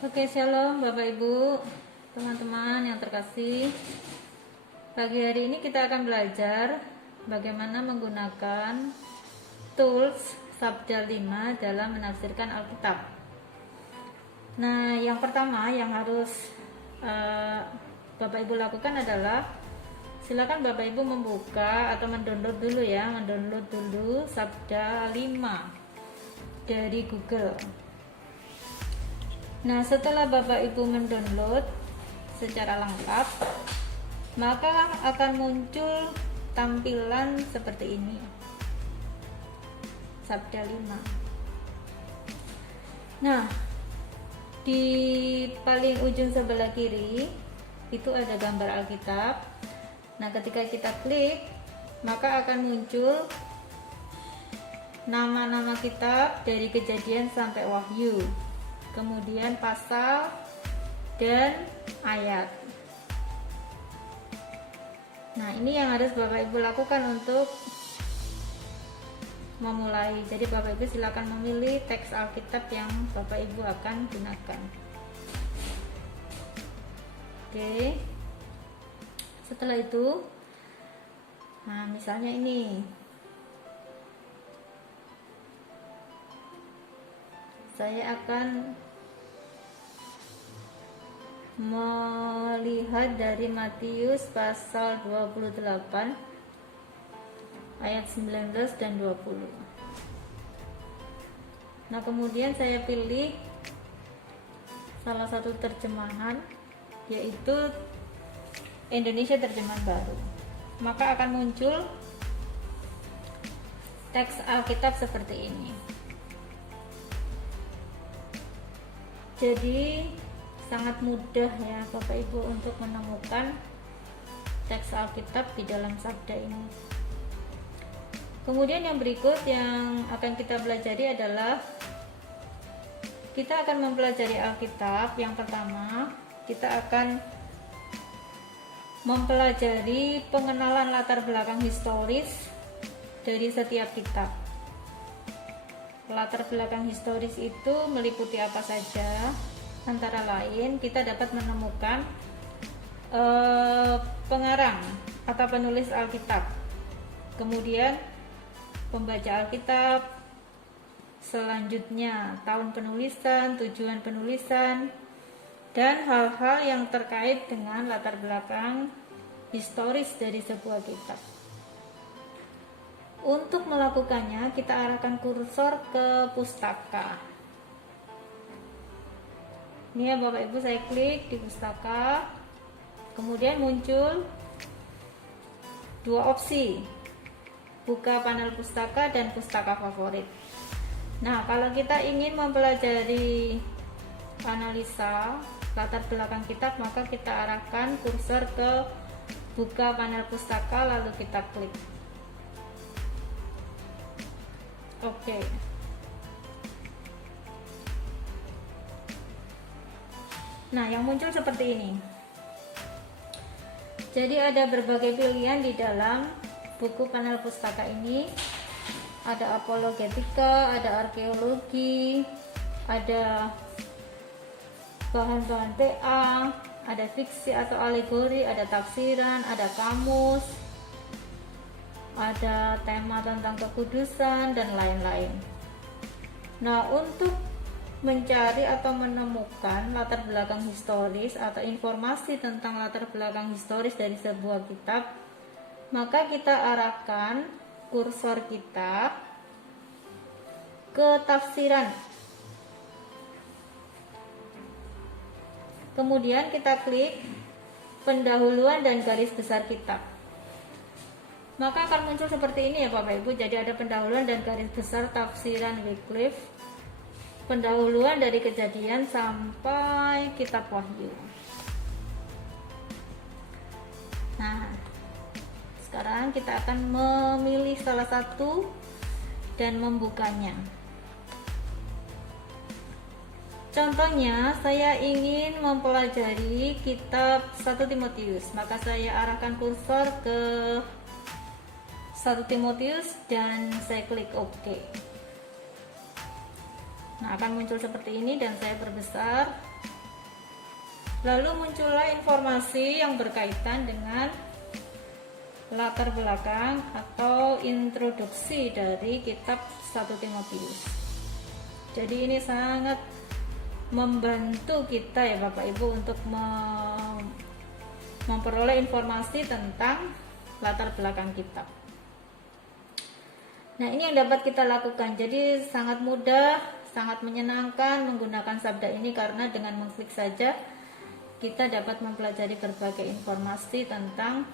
Oke, shalom Bapak Ibu, teman-teman yang terkasih. Pagi hari ini kita akan belajar bagaimana menggunakan tools Sabda 5 dalam menafsirkan Alkitab. Nah, yang pertama yang harus Bapak Ibu lakukan adalah silakan Bapak Ibu membuka atau mendownload dulu Sabda 5 dari Google. Nah, setelah Bapak Ibu mendownload secara lengkap, maka akan muncul tampilan seperti ini. Sabda 5. Nah, di paling ujung sebelah kiri itu ada gambar Alkitab. Nah, ketika kita klik, maka akan muncul nama-nama kitab dari Kejadian sampai Wahyu. Kemudian pasal dan ayat. Nah, ini yang harus Bapak Ibu lakukan untuk memulai. Jadi Bapak Ibu silakan memilih teks Alkitab yang Bapak Ibu akan gunakan. Oke. Setelah itu, nah misalnya ini. Saya akan melihat dari Matius pasal 28 ayat 19 dan 20. Nah, kemudian saya pilih salah satu terjemahan, yaitu Indonesia Terjemahan Baru. Maka akan muncul teks Alkitab seperti ini. Jadi sangat mudah ya Bapak Ibu untuk menemukan teks Alkitab di dalam sabda ini. Kemudian yang berikut yang akan kita pelajari adalah kita akan mempelajari Alkitab. Yang pertama, kita akan mempelajari pengenalan latar belakang historis dari setiap kitab. Latar belakang historis itu meliputi apa saja? Antara lain kita dapat menemukan pengarang atau penulis Alkitab, kemudian pembaca Alkitab, selanjutnya tahun penulisan, tujuan penulisan, dan hal-hal yang terkait dengan latar belakang historis dari sebuah kitab. Untuk melakukannya, kita arahkan kursor ke pustaka. Ini ya Bapak Ibu, saya klik di pustaka. Kemudian muncul dua opsi, buka panel pustaka dan pustaka favorit. Nah, kalau kita ingin mempelajari analisa latar belakang kitab, maka kita arahkan kursor ke buka panel pustaka, lalu kita klik. Oke. Nah, yang muncul seperti ini. Jadi ada berbagai pilihan di dalam buku panel pustaka ini. Ada apologetika, ada arkeologi, ada bahan-bahan PA, ada fiksi atau alegori, ada tafsiran, ada kamus, ada tema tentang kekudusan dan lain-lain. Nah, untuk mencari atau menemukan latar belakang historis atau informasi tentang latar belakang historis dari sebuah kitab, maka kita arahkan kursor kita ke tafsiran. Kemudian kita klik pendahuluan dan garis besar kitab. Maka akan muncul seperti ini ya Bapak Ibu. Jadi ada pendahuluan dan garis besar tafsiran Wycliffe, pendahuluan dari Kejadian sampai kitab Wahyu. Nah, sekarang kita akan memilih salah satu dan membukanya. Contohnya, saya ingin mempelajari kitab 1 Timotius, maka saya arahkan kursor ke 1 Timotius dan saya klik OK. Nah, akan muncul seperti ini dan saya perbesar. Lalu muncullah informasi yang berkaitan dengan latar belakang atau introduksi dari kitab 1 Timotius. Jadi ini sangat membantu kita ya Bapak Ibu untuk memperoleh informasi tentang latar belakang kitab. Nah, ini yang dapat kita lakukan. Jadi sangat mudah, sangat menyenangkan menggunakan sabda ini karena dengan mengklik saja kita dapat mempelajari berbagai informasi tentang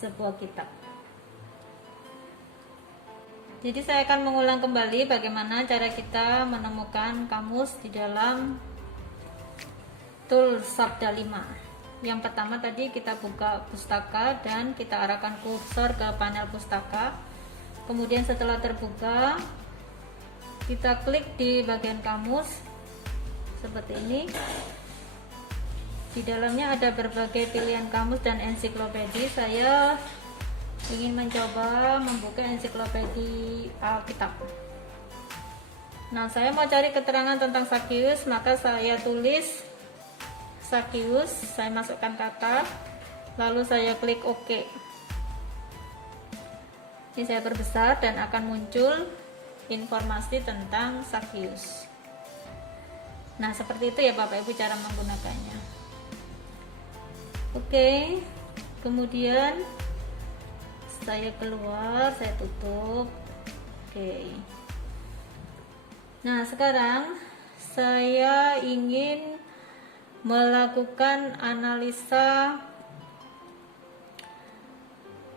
sebuah kitab. Jadi saya akan mengulang kembali bagaimana cara kita menemukan kamus di dalam Tools Sabda 5. Yang pertama tadi kita buka pustaka dan kita arahkan kursor ke panel pustaka. Kemudian setelah terbuka, kita klik di bagian kamus seperti ini. Di dalamnya ada berbagai pilihan kamus dan ensiklopedia. Saya ingin mencoba membuka ensiklopedia Alkitab. Nah, saya mau cari keterangan tentang Sakius, maka saya tulis Sakius, saya masukkan kata, lalu saya klik OK. Ini saya perbesar dan akan muncul informasi tentang Sakius. Nah, seperti itu ya Bapak Ibu cara menggunakannya. Oke, kemudian saya keluar, saya tutup. Oke. Nah, sekarang saya ingin melakukan analisa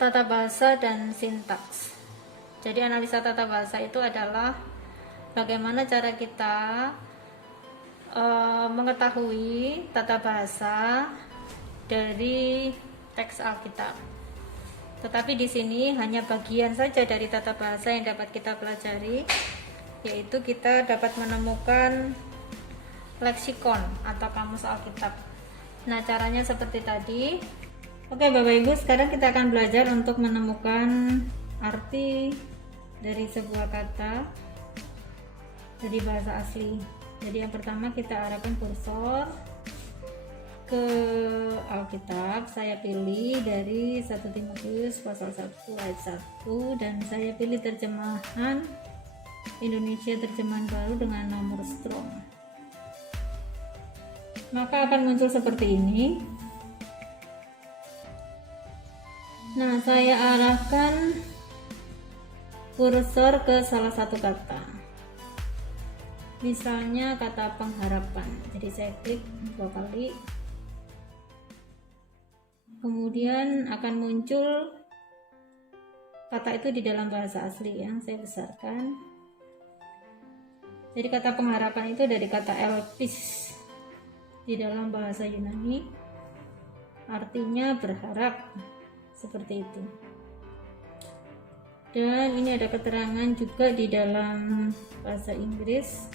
tata bahasa dan sintaks. Jadi analisa tata bahasa itu adalah bagaimana cara kita mengetahui tata bahasa dari teks Alkitab. Tetapi di sini hanya bagian saja dari tata bahasa yang dapat kita pelajari, yaitu kita dapat menemukan leksikon atau kamus Alkitab. Nah, caranya seperti tadi. Oke Bapak Ibu, sekarang kita akan belajar untuk menemukan arti dari sebuah kata dari bahasa asli. Jadi yang pertama kita arahkan kursor ke Alkitab. Saya pilih dari 1 Timotius pasal 1 ayat 1 dan saya pilih terjemahan Indonesia terjemahan baru dengan nomor Strong. Maka akan muncul seperti ini. Nah, saya arahkan kursor ke salah satu kata. Misalnya kata pengharapan. Jadi saya klik 2 kali. Kemudian akan muncul kata itu di dalam bahasa asli yang saya besarkan. Jadi kata pengharapan itu dari kata elpis di dalam bahasa Yunani, artinya berharap, seperti itu. Dan ini ada keterangan juga di dalam bahasa Inggris.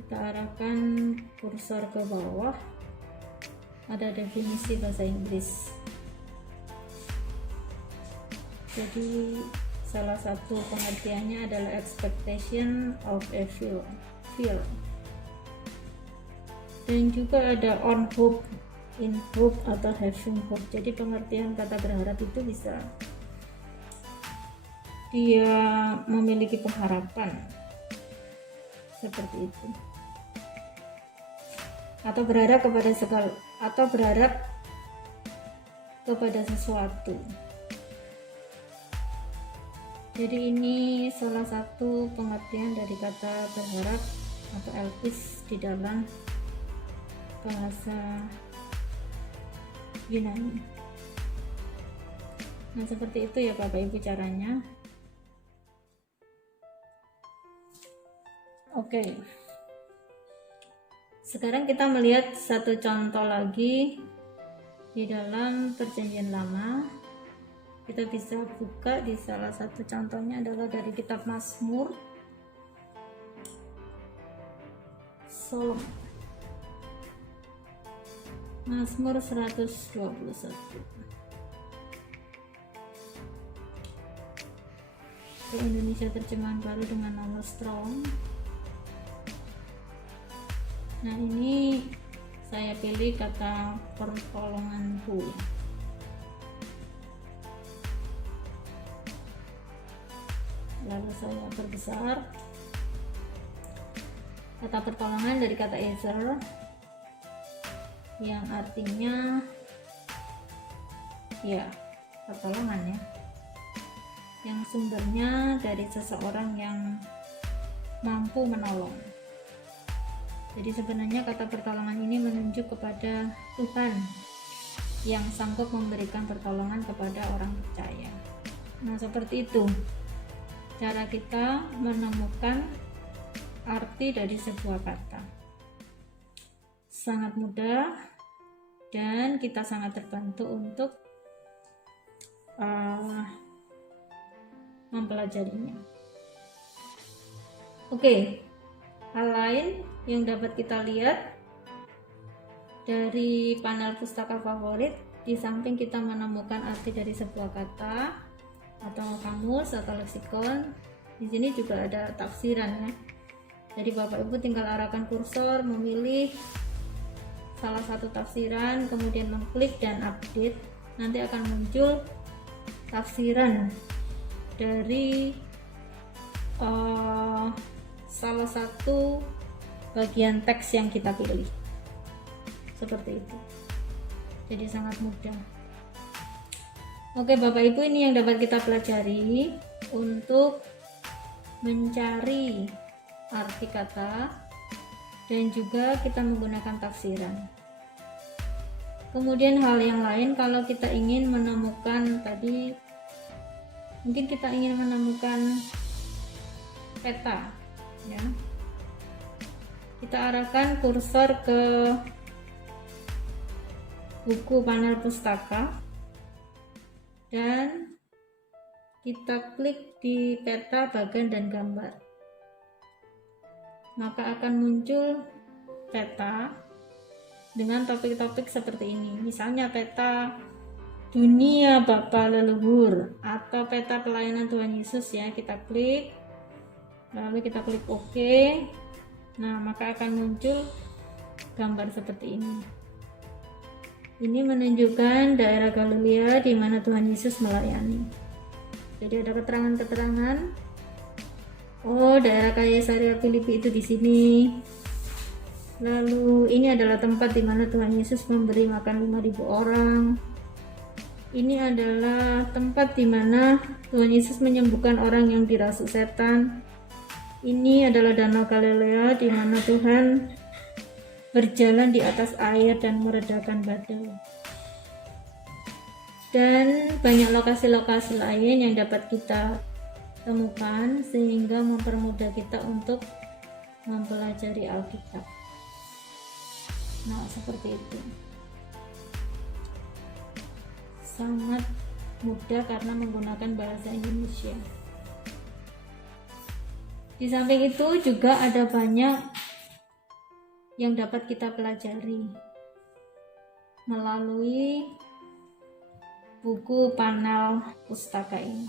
Kita arahkan kursor ke bawah, ada definisi bahasa Inggris. Jadi salah satu pengertiannya adalah expectation of a feel. Dan juga ada on hope, in hope atau having hope. Jadi pengertian kata berharap itu bisa dia memiliki pengharapan seperti itu, atau berharap kepada segala, atau berharap kepada sesuatu. Jadi ini salah satu pengertian dari kata berharap atau elpis di dalam bahasa Yunani. Nah, seperti itu ya Bapak Ibu caranya. Oke. Sekarang kita melihat satu contoh lagi di dalam Perjanjian Lama. Kita bisa buka di salah satu contohnya adalah dari kitab Mazmur Salomo. Mazmur 121. ke Indonesia terjemahan baru dengan nama Strong. Nah, ini saya pilih kata pertolonganku ya. Lalu saya perbesar. Kata pertolongan dari kata Ezer yang artinya ya pertolongan ya, yang sumbernya dari seseorang yang mampu menolong. Jadi sebenarnya kata pertolongan ini menunjuk kepada Tuhan yang sanggup memberikan pertolongan kepada orang percaya. Nah, seperti itu cara kita menemukan arti dari sebuah kata. Sangat mudah dan kita sangat terbantu untuk mempelajarinya. Oke, hal lain yang dapat kita lihat dari panel pustaka favorit, di samping kita menemukan arti dari sebuah kata atau kamus atau leksikon, di sini juga ada tafsiran ya. Jadi Bapak Ibu tinggal arahkan kursor, memilih salah satu tafsiran, kemudian mengklik dan update. Nanti akan muncul tafsiran dari salah satu bagian teks yang kita pilih. Seperti itu. Jadi sangat mudah. Oke Bapak Ibu, ini yang dapat kita pelajari untuk mencari arti kata dan juga kita menggunakan tafsiran. Kemudian hal yang lain, kalau kita ingin menemukan tadi, mungkin kita ingin menemukan peta ya, kita arahkan kursor ke buku panel pustaka dan kita klik di peta bagan dan gambar, maka akan muncul peta dengan topik-topik seperti ini. Misalnya peta dunia Bapa leluhur atau peta pelayanan Tuhan Yesus ya, kita klik, lalu kita klik OK. Nah, maka akan muncul gambar seperti ini. Ini menunjukkan daerah Galilea di mana Tuhan Yesus melayani. Jadi ada keterangan-keterangan. Oh, daerah Kaisaria Filipi itu di sini. Lalu ini adalah tempat di mana Tuhan Yesus memberi makan 5.000 orang. Ini adalah tempat di mana Tuhan Yesus menyembuhkan orang yang dirasuk setan. Ini adalah Danau Galilea di mana Tuhan berjalan di atas air dan meredakan badai. Dan banyak lokasi-lokasi lain yang dapat kita temukan sehingga mempermudah kita untuk mempelajari Alkitab. Nah, seperti itu. Sangat mudah karena menggunakan bahasa Indonesia. Di samping itu juga ada banyak yang dapat kita pelajari melalui buku panel pustaka ini.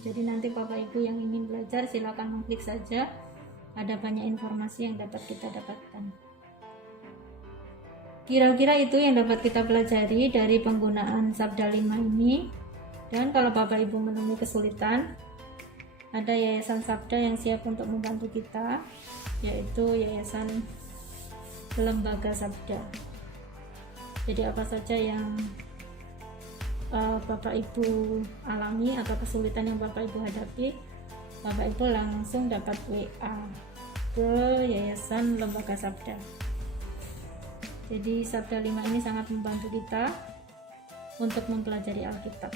Jadi nanti Bapak Ibu yang ingin belajar silakan mengklik saja, ada banyak informasi yang dapat kita dapatkan. Kira-kira itu yang dapat kita pelajari dari penggunaan Sabda 5 ini. Dan kalau Bapak Ibu menemui kesulitan, ada Yayasan Sabda yang siap untuk membantu kita, yaitu Yayasan Lembaga Sabda. Jadi apa saja yang Bapak Ibu alami atau kesulitan yang Bapak Ibu hadapi, Bapak Ibu langsung dapat WA ke Yayasan Lembaga Sabda. Jadi Sabda 5 ini sangat membantu kita untuk mempelajari Alkitab.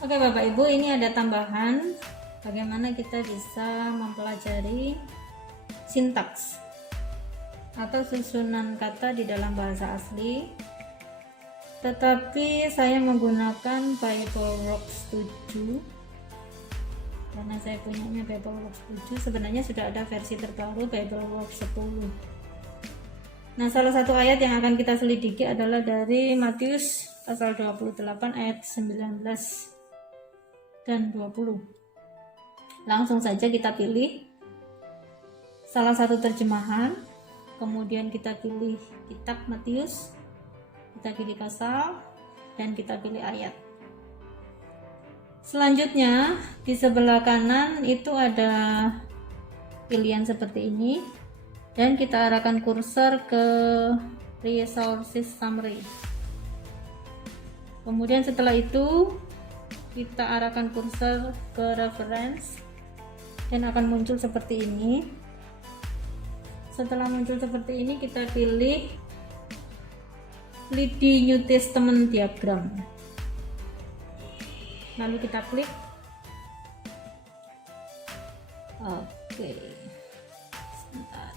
Oke Bapak Ibu, ini ada tambahan bagaimana kita bisa mempelajari sintaks atau susunan kata di dalam bahasa asli. Tetapi saya menggunakan BibleWorks 7 karena saya punyanya BibleWorks 7. Sebenarnya sudah ada versi terbaru BibleWorks 10. Nah, salah satu ayat yang akan kita selidiki adalah dari Matius pasal 28 ayat 19 dan 20. Langsung saja kita pilih salah satu terjemahan, kemudian kita pilih kitab Matius, kita pilih pasal, dan kita pilih ayat. Selanjutnya di sebelah kanan itu ada pilihan seperti ini, dan kita arahkan kursor ke resources summary. Kemudian setelah itu kita arahkan kursor ke reference dan akan muncul seperti ini. Setelah muncul seperti ini, kita pilih Lidi New Testament Diagram, lalu kita klik. Oke, sebentar.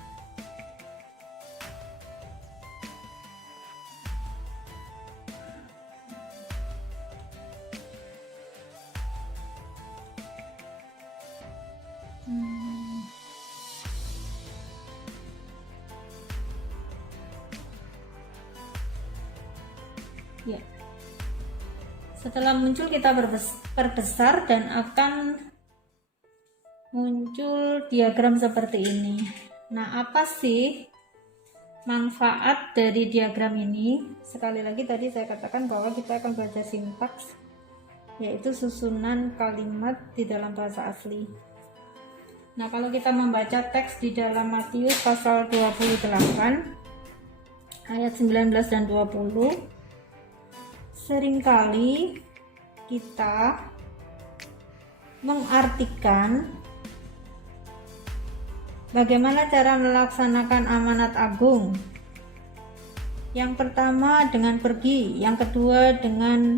Ya. Setelah muncul kita perbesar dan akan muncul diagram seperti ini. Nah, apa sih manfaat dari diagram ini? Sekali lagi tadi saya katakan bahwa kita akan belajar sintaks, yaitu susunan kalimat di dalam bahasa asli. Nah, kalau kita membaca teks di dalam Matius pasal 28 ayat 19 dan 20, seringkali kita mengartikan bagaimana cara melaksanakan amanat agung. Yang pertama dengan pergi, yang kedua dengan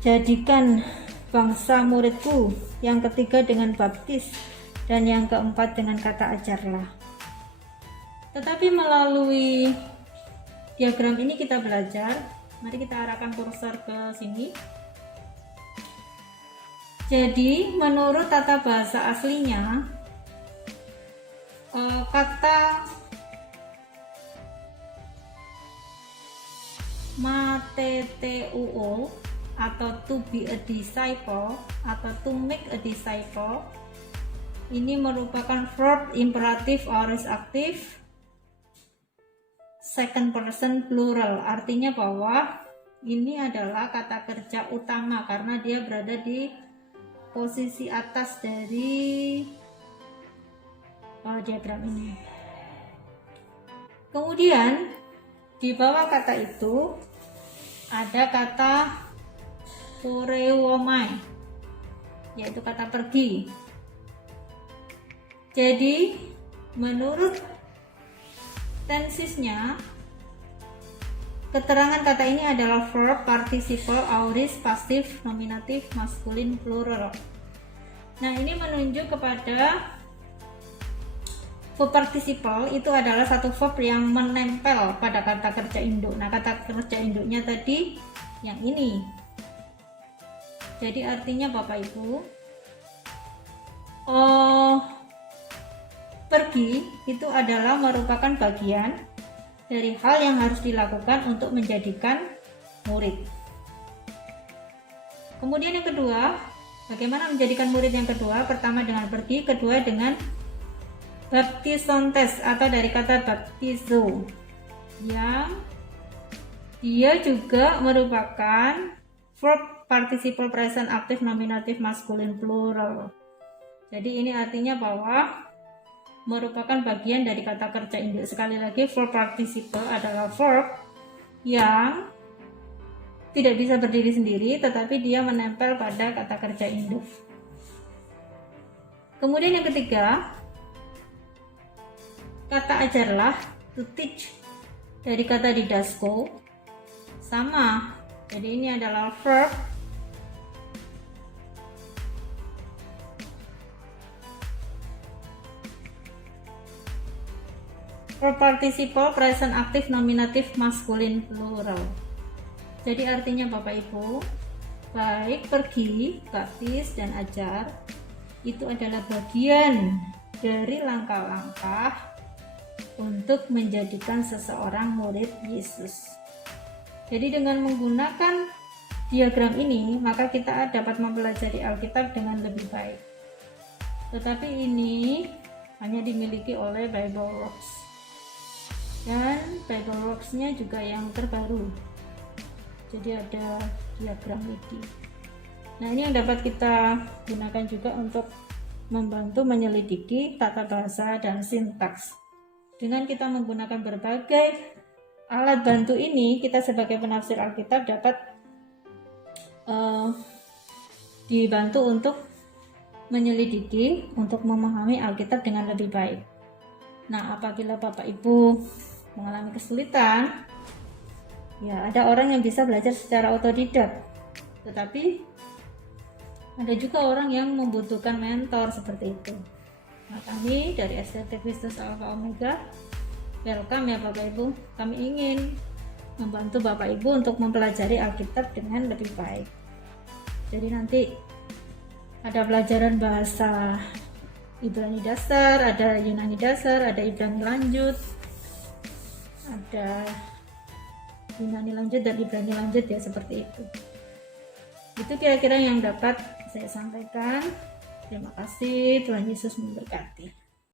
jadikan bangsa muridku, yang ketiga dengan baptis, dan yang keempat dengan kata ajarlah. Tetapi melalui diagram ini kita belajar. Mari kita arahkan kursor ke sini. Jadi menurut tata bahasa aslinya, kata matetuo atau to be a disciple atau to make a disciple ini merupakan verb imperatif aorist aktif second person plural, artinya bahwa ini adalah kata kerja utama karena dia berada di posisi atas dari diagram ini. Kemudian di bawah kata itu ada kata porewomai, yaitu kata pergi. Jadi menurut tensisnya, keterangan kata ini adalah verb participle aorist pasif nominatif maskulin plural. Nah, ini menunjuk kepada verb participle itu adalah satu verb yang menempel pada kata kerja induk. Nah, kata kerja induknya tadi yang ini. Jadi artinya Bapak Ibu, pergi itu adalah merupakan bagian dari hal yang harus dilakukan untuk menjadikan murid. Kemudian yang kedua, bagaimana menjadikan murid yang kedua? Pertama dengan pergi, kedua dengan baptisontes atau dari kata baptizo, yang dia juga merupakan verb participle present aktif nominatif maskulin plural. Jadi ini artinya bahwa merupakan bagian dari kata kerja induk. Sekali lagi, verb participle adalah verb yang tidak bisa berdiri sendiri, tetapi dia menempel pada kata kerja induk. Kemudian yang ketiga, kata ajarlah, to teach, dari kata didasko, sama. Jadi ini adalah verb participle present aktif nominatif maskulin plural. Jadi artinya Bapak Ibu, baik pergi, baptis, dan ajar itu adalah bagian dari langkah-langkah untuk menjadikan seseorang murid Yesus. Jadi dengan menggunakan diagram ini, maka kita dapat mempelajari Alkitab dengan lebih baik. tetapi ini hanya dimiliki oleh BibleWorks, dan BibleWorks-nya juga yang terbaru, jadi ada diagram wiki. Nah, ini yang dapat kita gunakan juga untuk membantu menyelidiki tata bahasa dan sintaks. Dengan kita menggunakan berbagai alat bantu ini, kita sebagai penafsir Alkitab dapat dibantu untuk menyelidiki, untuk memahami Alkitab dengan lebih baik. Nah, apabila Bapak Ibu mengalami kesulitan, ya ada orang yang bisa belajar secara otodidak, tetapi ada juga orang yang membutuhkan mentor seperti itu. Nah, kami dari SDT Kristus Alpha Omega welcome ya Bapak Ibu. Kami ingin membantu Bapak Ibu untuk mempelajari Alkitab dengan lebih baik. Jadi nanti ada pelajaran bahasa Ibrani dasar, ada Yunani dasar, ada Ibrani lanjut, ada Yunani lanjut dan Ibrani lanjut ya, seperti itu. Itu kira-kira yang dapat saya sampaikan. Terima kasih, Tuhan Yesus memberkati.